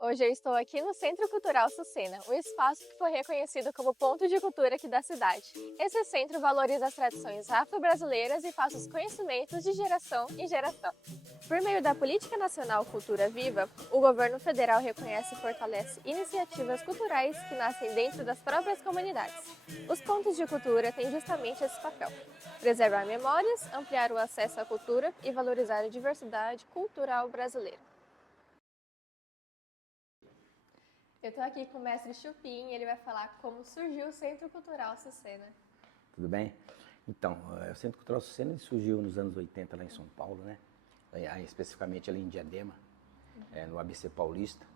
Hoje eu estou aqui no Centro Cultural Sucena, um espaço que foi reconhecido como ponto de cultura aqui da cidade. Esse centro valoriza as tradições afro-brasileiras e passa os conhecimentos de geração em geração. Por meio da Política Nacional Cultura Viva, o governo federal reconhece e fortalece iniciativas culturais que nascem dentro das próprias comunidades. Os pontos de cultura têm justamente esse papel: preservar memórias, ampliar o acesso à cultura e valorizar a diversidade cultural brasileira. Eu estou aqui com o mestre Chupim e ele vai falar como surgiu o Centro Cultural Sucena. Tudo bem? Então, o Centro Cultural Sucena ele surgiu nos anos 80 lá em São Paulo, né? Especificamente ali em Diadema, no ABC Paulista.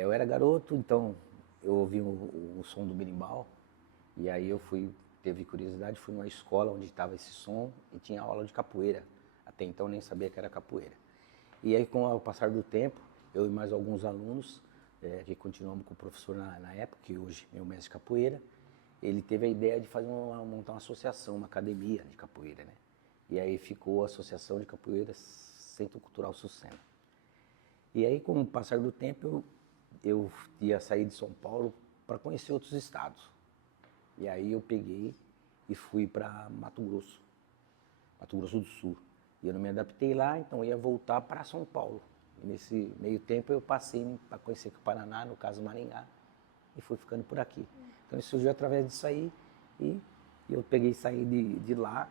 Eu era garoto, então eu ouvi o som do berimbau e aí teve curiosidade, fui numa escola onde estava esse som e tinha aula de capoeira. Até então eu nem sabia que era capoeira. E aí, com o passar do tempo, eu e mais alguns alunos, que continuamos com o professor na época, que hoje é o mestre de capoeira, ele teve a ideia de montar uma associação, uma academia de capoeira, né? E aí ficou a Associação de Capoeira Centro Cultural Sucena. E aí, com o passar do tempo, eu ia sair de São Paulo para conhecer outros estados. E aí eu peguei e fui para Mato Grosso do Sul. E eu não me adaptei lá, então eu ia voltar para São Paulo. E nesse meio tempo eu passei para conhecer o Paraná, no caso Maringá, e fui ficando por aqui. Então isso surgiu através disso aí e eu peguei e saí de lá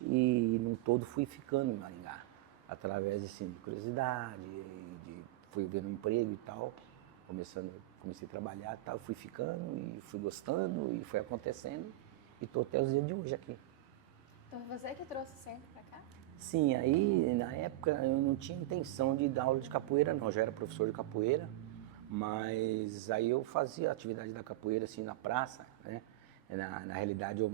e num todo fui ficando em Maringá. Através assim, de curiosidade, fui vendo um emprego e tal, comecei a trabalhar e tal, fui ficando e fui gostando e foi acontecendo e estou até os dias de hoje aqui. Então você que trouxe o centro para cá? Sim, aí na época eu não tinha intenção de dar aula de capoeira não, eu já era professor de capoeira, mas aí eu fazia a atividade da capoeira assim na praça, né? Na realidade eu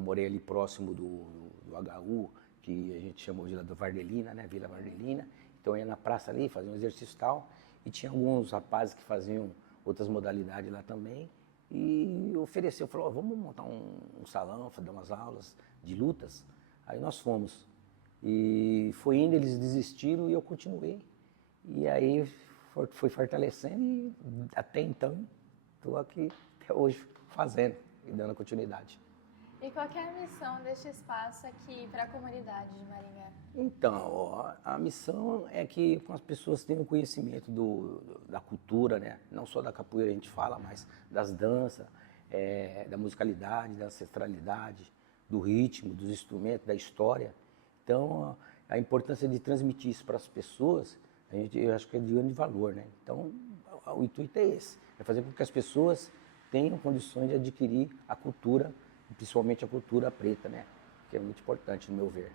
morei ali próximo do HU, que a gente chamou de Vila Vardelina, né? Vila Vardelina, então eu ia na praça ali, fazia um exercício e tal, e tinha alguns rapazes que faziam outras modalidades lá também, e ofereceu, falou, vamos montar um salão, fazer umas aulas de lutas, aí nós fomos. E foi indo, eles desistiram e eu continuei. E aí foi fortalecendo e até então estou aqui até hoje fazendo e dando continuidade. E qual que é a missão deste espaço aqui para a comunidade de Maringá? Então, ó, a missão é que as pessoas tenham conhecimento da cultura, né? Não só da capoeira a gente fala, mas das danças, da musicalidade, da ancestralidade, do ritmo, dos instrumentos, da história. Então, a importância de transmitir isso para as pessoas, eu acho que é de grande valor, né? Então, o intuito é esse, é fazer com que as pessoas tenham condições de adquirir a cultura, principalmente a cultura preta, né? Que é muito importante, no meu ver.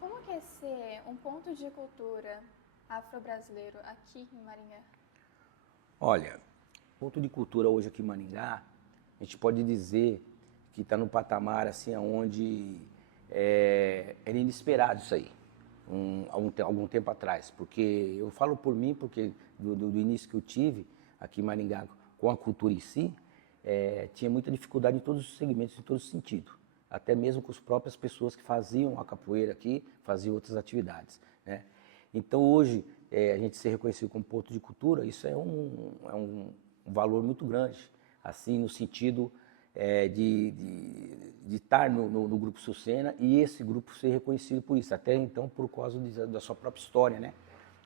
Como que é ser um ponto de cultura afro-brasileiro aqui em Maringá? Olha, ponto de cultura hoje aqui em Maringá, a gente pode dizer que está no patamar assim, onde era inesperado isso aí, algum tempo atrás, porque eu falo por mim, porque do início que eu tive aqui em Maringá com a cultura em si, tinha muita dificuldade em todos os segmentos, em todos os sentidos, até mesmo com as próprias pessoas que faziam a capoeira aqui, faziam outras atividades, né? Então hoje, a gente ser reconhecido como ponto de cultura, isso é um valor muito grande, assim, no sentido de estar no Grupo Sucena e esse grupo ser reconhecido por isso, até então por causa da sua própria história, né?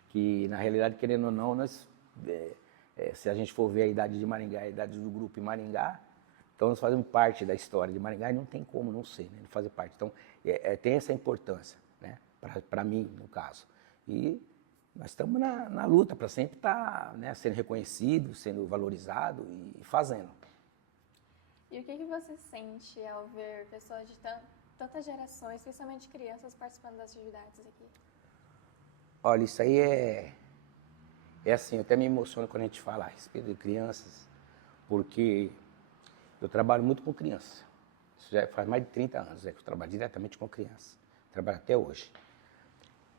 Que na realidade, querendo ou não, se a gente for ver a idade de Maringá, a idade do grupo em Maringá, então nós fazemos parte da história de Maringá e não tem como não ser, né? Fazer parte. Então tem essa importância, né? Para mim, no caso. E nós estamos na luta para sempre estar, né, sendo reconhecido, sendo valorizado e fazendo. E o que você sente ao ver pessoas de tantas gerações, principalmente crianças, participando das atividades aqui? Olha, isso aí é assim, eu até me emociono quando a gente fala a respeito de crianças, porque eu trabalho muito com criança. Isso já faz mais de 30 anos que eu trabalho diretamente com criança. Trabalho até hoje.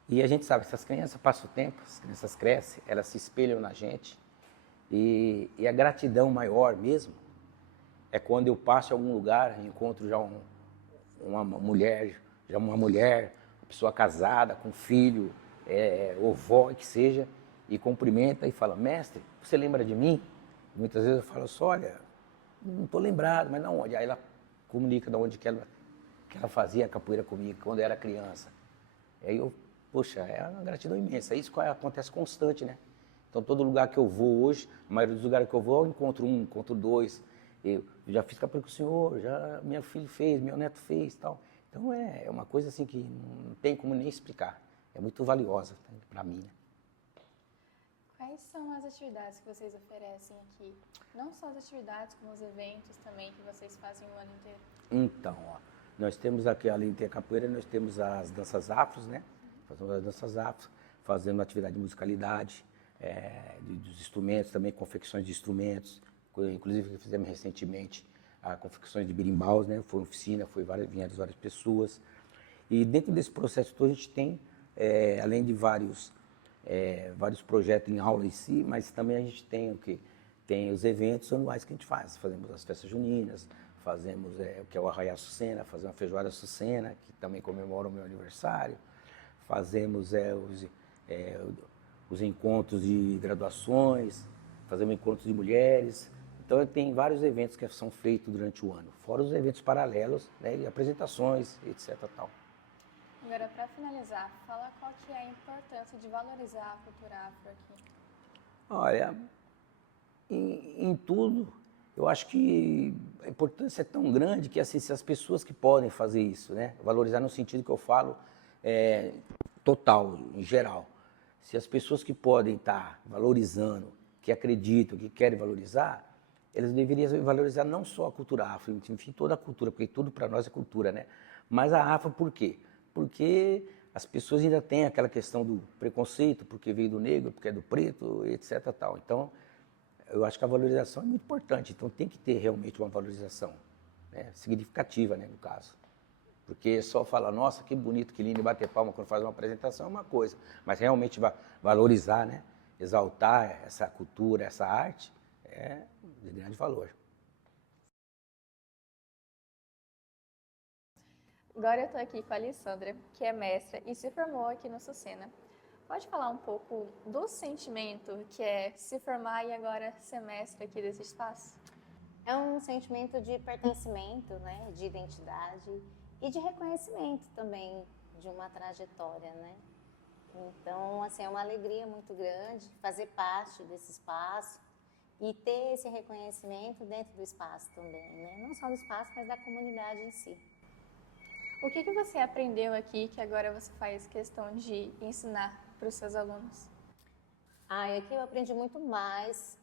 E a gente sabe, essas crianças passam o tempo, as crianças crescem, elas se espelham na gente. E a gratidão maior mesmo é quando eu passo em algum lugar e encontro já uma mulher, uma pessoa casada, com filho, ou vó, que seja, e cumprimenta e fala, mestre, você lembra de mim? Muitas vezes eu falo assim, olha, não estou lembrado, mas não onde? Aí ela comunica de onde que ela fazia capoeira comigo quando eu era criança. Aí eu, poxa, é uma gratidão imensa. Isso acontece constante, né? Então, todo lugar que eu vou hoje, a maioria dos lugares que eu vou, eu encontro um, encontro dois. Eu já fiz capoeira com o senhor, já meu filho fez, meu neto fez, tal. Então, é uma coisa assim que não tem como nem explicar. É muito valiosa para mim, né? Quais são as atividades que vocês oferecem aqui? Não só as atividades, como os eventos também que vocês fazem o ano inteiro. Então, ó, nós temos aqui, além de ter a capoeira, nós temos as danças afros, né? Fazemos as danças afros, fazendo atividade de musicalidade, dos instrumentos também, confecções de instrumentos. Inclusive, fizemos recentemente a confecções de birimbaus, né? Foi oficina, vieram várias pessoas. E dentro desse processo todo, a gente tem, além de vários projetos em aula em si, mas também a gente tem o quê? Tem os eventos anuais que a gente faz. Fazemos as festas juninas, fazemos o que é o Arraiá Açucena, fazemos a Feijoada Açucena, que também comemora o meu aniversário. Fazemos os encontros de graduações, fazemos encontros de mulheres. Então, tem vários eventos que são feitos durante o ano, fora os eventos paralelos, né, e apresentações, etc. Tal. Agora, para finalizar, fala qual que é a importância de valorizar a cultura afro aqui. Olha, em tudo, eu acho que a importância é tão grande que assim, se as pessoas que podem fazer isso, né, valorizar no sentido que eu falo total, em geral, se as pessoas que podem estar valorizando, que acreditam, que querem valorizar, elas deveriam valorizar não só a cultura afro, enfim, toda a cultura, porque tudo para nós é cultura, né? Mas a afro por quê? Porque as pessoas ainda têm aquela questão do preconceito, porque veio do negro, porque é do preto, etc. Tal. Então, eu acho que a valorização é muito importante. Então, tem que ter realmente uma valorização, né, significativa, né, no caso. Porque só falar, nossa, que bonito, que lindo, e bater palma quando faz uma apresentação é uma coisa. Mas realmente valorizar, né, exaltar essa cultura, essa arte, é de grande valor. Agora eu estou aqui com a Alessandra, que é mestra e se formou aqui no Açucena. Pode falar um pouco do sentimento que é se formar e agora ser mestra aqui desse espaço? É um sentimento de pertencimento, né, de identidade e de reconhecimento também de uma trajetória, né? Então, assim, é uma alegria muito grande fazer parte desse espaço e ter esse reconhecimento dentro do espaço também, né? Não só do espaço, mas da comunidade em si. O que você aprendeu aqui que agora você faz questão de ensinar para os seus alunos? Aqui eu aprendi muito mais,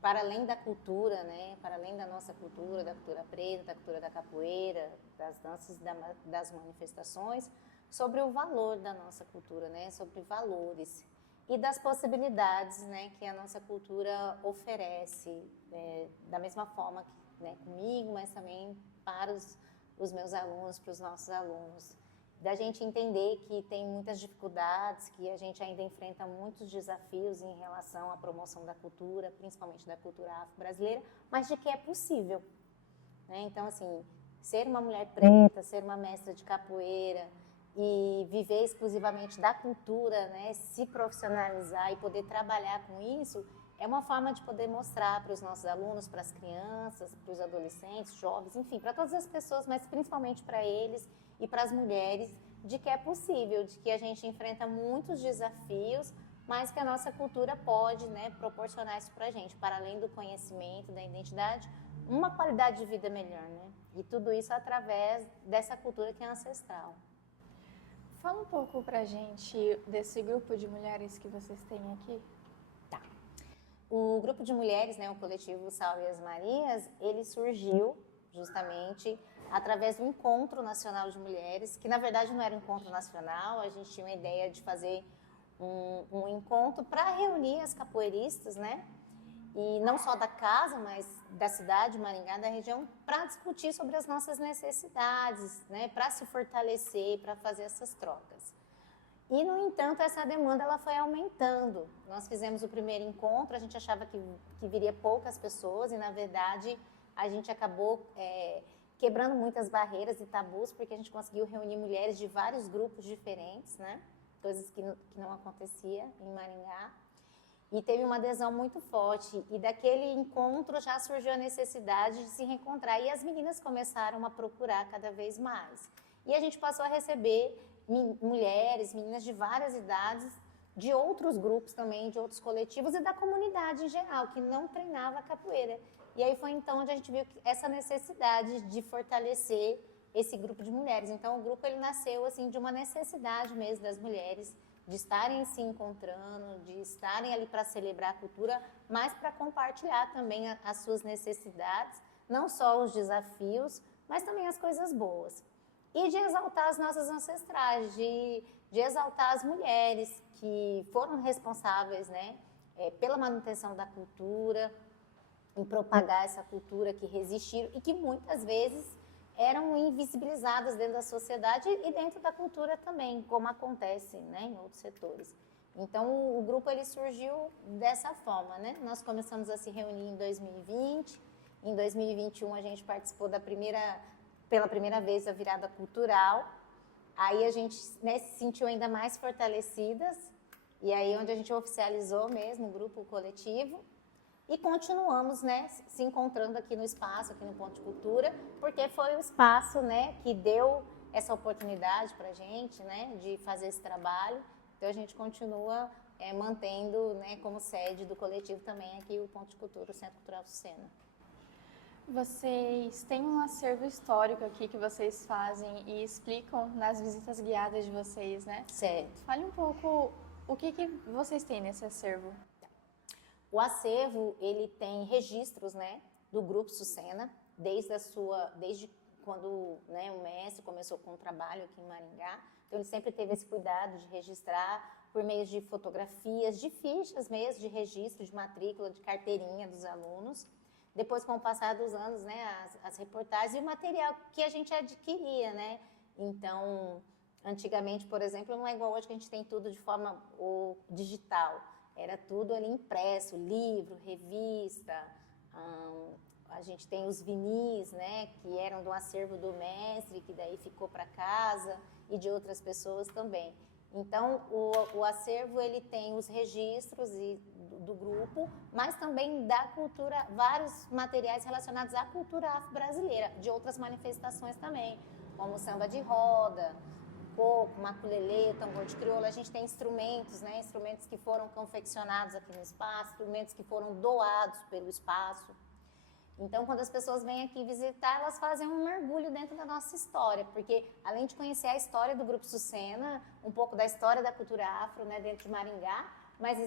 para além da cultura, né? Para além da nossa cultura, da cultura preta, da cultura da capoeira, das danças, das manifestações, sobre o valor da nossa cultura, né? Sobre valores e das possibilidades, né, que a nossa cultura oferece, da mesma forma que, né, comigo, mas também para os meus alunos, para os nossos alunos. Da gente entender que tem muitas dificuldades, que a gente ainda enfrenta muitos desafios em relação à promoção da cultura, principalmente da cultura afro-brasileira, mas de que é possível, né? Então, assim, ser uma mulher preta, ser uma mestra de capoeira e viver exclusivamente da cultura, né, se profissionalizar e poder trabalhar com isso, é uma forma de poder mostrar para os nossos alunos, para as crianças, para os adolescentes, jovens, enfim, para todas as pessoas, mas principalmente para eles e para as mulheres, de que é possível, de que a gente enfrenta muitos desafios, mas que a nossa cultura pode, né, proporcionar isso para a gente, para além do conhecimento, da identidade, uma qualidade de vida melhor, né? E tudo isso através dessa cultura que é ancestral. Fala um pouco pra gente desse grupo de mulheres que vocês têm aqui. Tá. O grupo de mulheres, né, o coletivo Salve as Marias, ele surgiu justamente através do Encontro Nacional de Mulheres, que na verdade não era um encontro nacional, a gente tinha uma ideia de fazer um encontro para reunir as capoeiristas, né? E não só da casa, mas da cidade, Maringá, da região, para discutir sobre as nossas necessidades, né? Para se fortalecer, para fazer essas trocas. E, no entanto, essa demanda ela foi aumentando. Nós fizemos o primeiro encontro, a gente achava que viria poucas pessoas e, na verdade, a gente acabou quebrando muitas barreiras e tabus, porque a gente conseguiu reunir mulheres de vários grupos diferentes, né? coisas que não acontecia em Maringá. E teve uma adesão muito forte. E daquele encontro já surgiu a necessidade de se reencontrar. E as meninas começaram a procurar cada vez mais. E a gente passou a receber mulheres, meninas de várias idades, de outros grupos também, de outros coletivos e da comunidade em geral, que não treinava capoeira. E aí foi então onde a gente viu essa necessidade de fortalecer esse grupo de mulheres. Então o grupo ele nasceu assim de uma necessidade mesmo das mulheres de estarem se encontrando, de estarem ali para celebrar a cultura, mas para compartilhar também as suas necessidades, não só os desafios, mas também as coisas boas. E de exaltar as nossas ancestrais, de exaltar as mulheres que foram responsáveis, né, pela manutenção da cultura, em propagar essa cultura, que resistiram e que muitas vezes eram invisibilizadas dentro da sociedade e dentro da cultura também, como acontece, né, em outros setores. Então, o grupo ele surgiu dessa forma, né? Nós começamos a se reunir em 2020, em 2021 a gente participou pela primeira vez da virada cultural, aí a gente, né, se sentiu ainda mais fortalecidas, e aí onde a gente oficializou mesmo o grupo coletivo, e continuamos, né, se encontrando aqui no espaço, aqui no Ponto de Cultura, porque foi o espaço, né, que deu essa oportunidade para a gente, né, de fazer esse trabalho. Então a gente continua mantendo, né, como sede do coletivo também aqui o Ponto de Cultura, o Centro Cultural Sucena. Vocês têm um acervo histórico aqui que vocês fazem e explicam nas visitas guiadas de vocês, né? Certo. Fale um pouco o que vocês têm nesse acervo. O acervo, ele tem registros, né, do Grupo Sucena, desde quando, né, o mestre começou com o trabalho aqui em Maringá. Então, ele sempre teve esse cuidado de registrar por meio de fotografias, de fichas mesmo, de registro, de matrícula, de carteirinha dos alunos. Depois, com o passar dos anos, né, as reportagens e o material que a gente adquiria, né. Então, antigamente, por exemplo, não é igual hoje que a gente tem tudo de forma digital. Era tudo ali impresso, livro, revista, a gente tem os vinis, né, que eram do acervo do mestre, que daí ficou para casa, e de outras pessoas também. Então, o acervo ele tem os registros do grupo, mas também da cultura, vários materiais relacionados à cultura afro-brasileira, de outras manifestações também, como samba de roda, coco, maculelê, tambor de crioula. A gente tem instrumentos, né? Instrumentos que foram confeccionados aqui no espaço, instrumentos que foram doados pelo espaço. Então, quando as pessoas vêm aqui visitar, elas fazem um mergulho dentro da nossa história, porque além de conhecer a história do Grupo Sucena, um pouco da história da cultura afro, né, dentro de Maringá, mas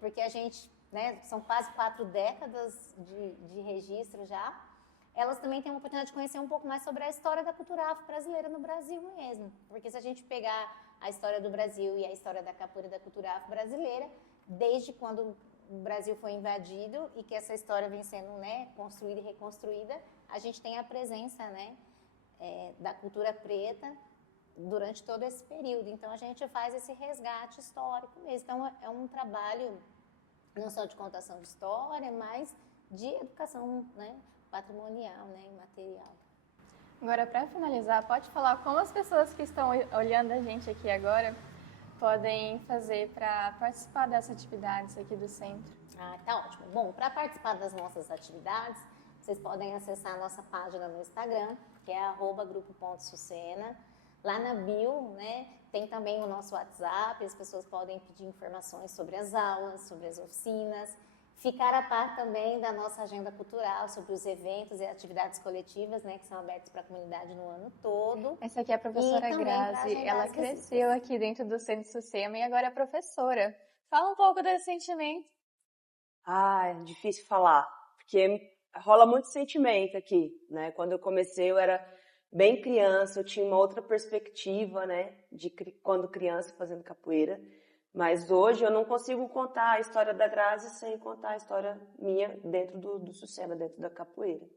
porque a gente, né, são quase 4 décadas de registro já, elas também têm uma oportunidade de conhecer um pouco mais sobre a história da cultura afro-brasileira no Brasil mesmo. Porque se a gente pegar a história do Brasil e a história da capoeira e da cultura afro-brasileira, desde quando o Brasil foi invadido e que essa história vem sendo, né, construída e reconstruída, a gente tem a presença, né, da cultura preta durante todo esse período. Então, a gente faz esse resgate histórico mesmo. Então, é um trabalho não só de contação de história, mas de educação, né, patrimonial, né, imaterial. Agora, para finalizar, pode falar como as pessoas que estão olhando a gente aqui agora podem fazer para participar dessas atividades aqui do centro? Tá ótimo. Bom, para participar das nossas atividades, vocês podem acessar a nossa página no Instagram, que é @grupo.sucena. Lá na bio, né, tem também o nosso WhatsApp, as pessoas podem pedir informações sobre as aulas, sobre as oficinas, ficar a par também da nossa agenda cultural, sobre os eventos e atividades coletivas, né, que são abertos para a comunidade no ano todo. Essa aqui é a professora Grazi, ela cresceu aqui dentro do Centro Sucena e agora é professora. Fala um pouco desse sentimento. É difícil falar, porque rola muito sentimento aqui, né? Quando eu comecei, eu era bem criança, eu tinha uma outra perspectiva, né, de quando criança fazendo capoeira. Mas hoje eu não consigo contar a história da Grazi sem contar a história minha dentro do Sucena, dentro da capoeira.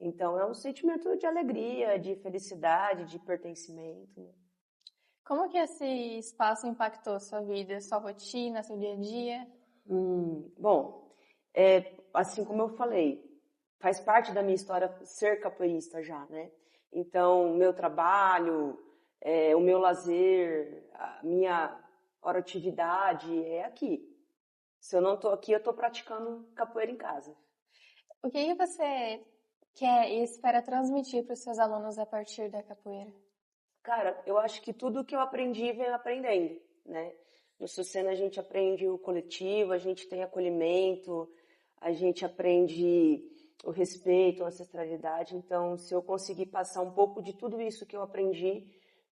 Então é um sentimento de alegria, de felicidade, de pertencimento. Como que esse espaço impactou sua vida, sua rotina, seu dia a dia? Bom, assim como eu falei, faz parte da minha história ser capoeirista já, né? Então, meu trabalho, o meu lazer, a minha hora de atividade é aqui. Se eu não estou aqui, eu estou praticando capoeira em casa. O que você quer e espera transmitir para os seus alunos a partir da capoeira? Cara, eu acho que tudo que eu aprendi vem aprendendo, né? No Sucena a gente aprende o coletivo, a gente tem acolhimento, a gente aprende o respeito, a ancestralidade. Então, se eu conseguir passar um pouco de tudo isso que eu aprendi,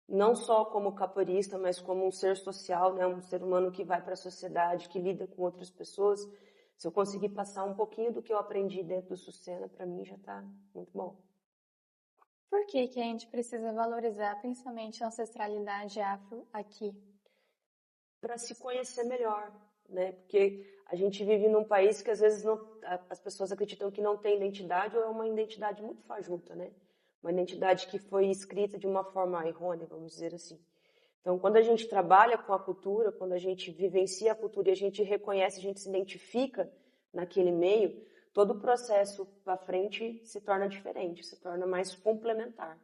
não só como capoeirista, mas como um ser social, né? Um ser humano que vai para a sociedade, que lida com outras pessoas, se eu conseguir passar um pouquinho do que eu aprendi dentro do Sucena, para mim já está muito bom. Por que que a gente precisa valorizar principalmente a ancestralidade afro aqui? Para se conhecer melhor, né? Porque a gente vive num país que às vezes as pessoas acreditam que não tem identidade ou é uma identidade muito fajuta, né? Uma identidade que foi escrita de uma forma errônea, vamos dizer assim. Então, quando a gente trabalha com a cultura, quando a gente vivencia a cultura e a gente reconhece, a gente se identifica naquele meio, todo o processo para frente se torna diferente, se torna mais complementar.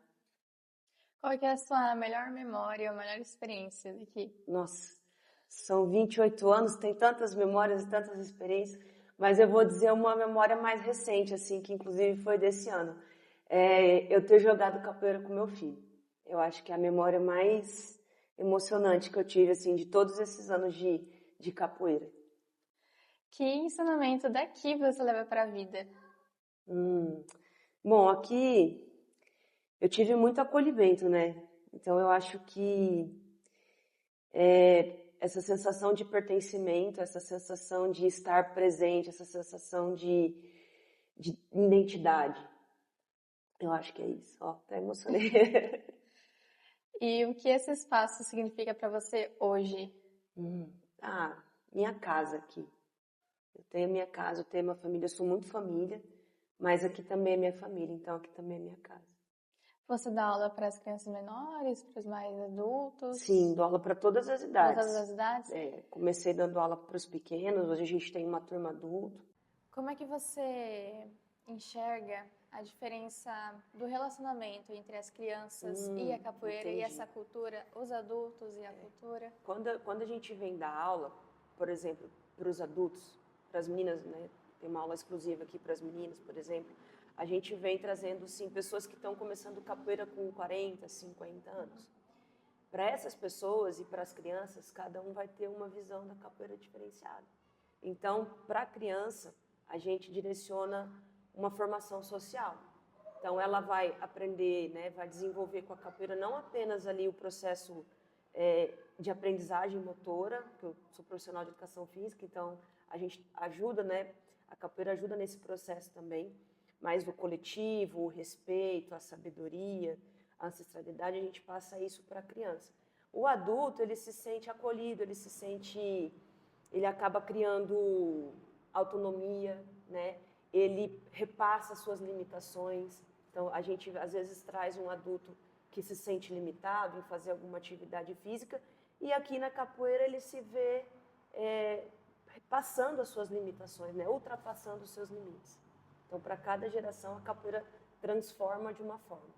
Qual que é a sua melhor memória, a melhor experiência daqui? Nossa, são 28 anos, tem tantas memórias e tantas experiências, mas eu vou dizer uma memória mais recente, assim, que inclusive foi desse ano. Eu ter jogado capoeira com meu filho. Eu acho que é a memória mais emocionante que eu tive, assim, de todos esses anos de capoeira. Que ensinamento daqui você leva para a vida? Bom, aqui eu tive muito acolhimento, né? Então eu acho que essa sensação de pertencimento, essa sensação de estar presente, essa sensação de identidade. Eu acho que é isso. Ó, até emocionei. E o que esse espaço significa para você hoje? Minha casa aqui. Eu tenho a minha casa, eu tenho a minha família, eu sou muito família, mas aqui também é minha família, então aqui também é minha casa. Você dá aula para as crianças menores, para os mais adultos? Sim, dou aula para todas as Para idades. todas as idades? Comecei dando aula para os pequenos, hoje a gente tem uma turma adulta. Como é que você enxerga a diferença do relacionamento entre as crianças e a capoeira entendi. e essa cultura, os adultos e a cultura? Quando a gente vem dar aula, por exemplo, para os adultos, para as meninas, né? Tem uma aula exclusiva aqui para as meninas, por exemplo. A gente vem trazendo, sim, pessoas que estão começando capoeira com 40, 50 anos. Para essas pessoas e para as crianças, cada um vai ter uma visão da capoeira diferenciada. Então, para a criança, a gente direciona uma formação social. Então, ela vai aprender, né, vai desenvolver com a capoeira não apenas ali o processo de aprendizagem motora, que eu sou profissional de educação física, então a gente ajuda, né, a capoeira ajuda nesse processo também, mas o coletivo, o respeito, a sabedoria, a ancestralidade, a gente passa isso para a criança. O adulto, ele se sente acolhido, ele acaba criando autonomia, né? Ele repassa suas limitações. Então, a gente às vezes traz um adulto que se sente limitado em fazer alguma atividade física e aqui na capoeira ele se vê passando as suas limitações, né? Ultrapassando os seus limites. Então, para cada geração, a capoeira transforma de uma forma.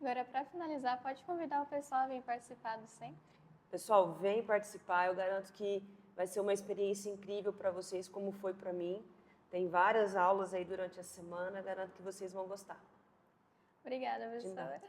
Agora, para finalizar, pode convidar o pessoal a vir participar do Centro? Pessoal, vem participar, eu garanto que vai ser uma experiência incrível para vocês, como foi para mim. Tem várias aulas aí durante a semana, garanto que vocês vão gostar. Obrigada, professora.